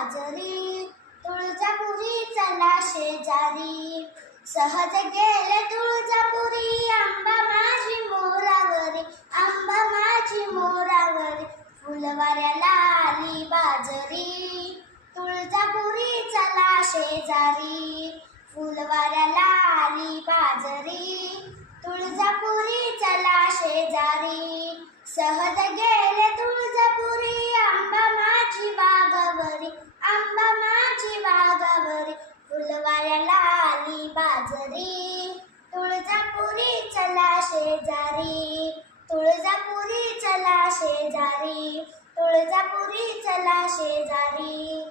बाजरी, तुळजापुरी चला शेजारी. सहज गेले तुळजापुरी, आंबा माझी मोरावरी, आंबा माझी मोरावरी. फुलवाऱ्याला आली बाजरी, तुळजापुरी चला शेजारी. फुलवाऱ्याला आली बाजरी, तुळजापुरी चला शेजारी. सहज गेले तुळजापुरी, आंबा माझी वाघावरी, आंबा माझी वाघावरी. फुलवाऱ्याला आली बाजरी, तुळजापुरी चला शेजारी. तुळजापुरी चला शेजारी, तुळजापुरी चला शेजारी.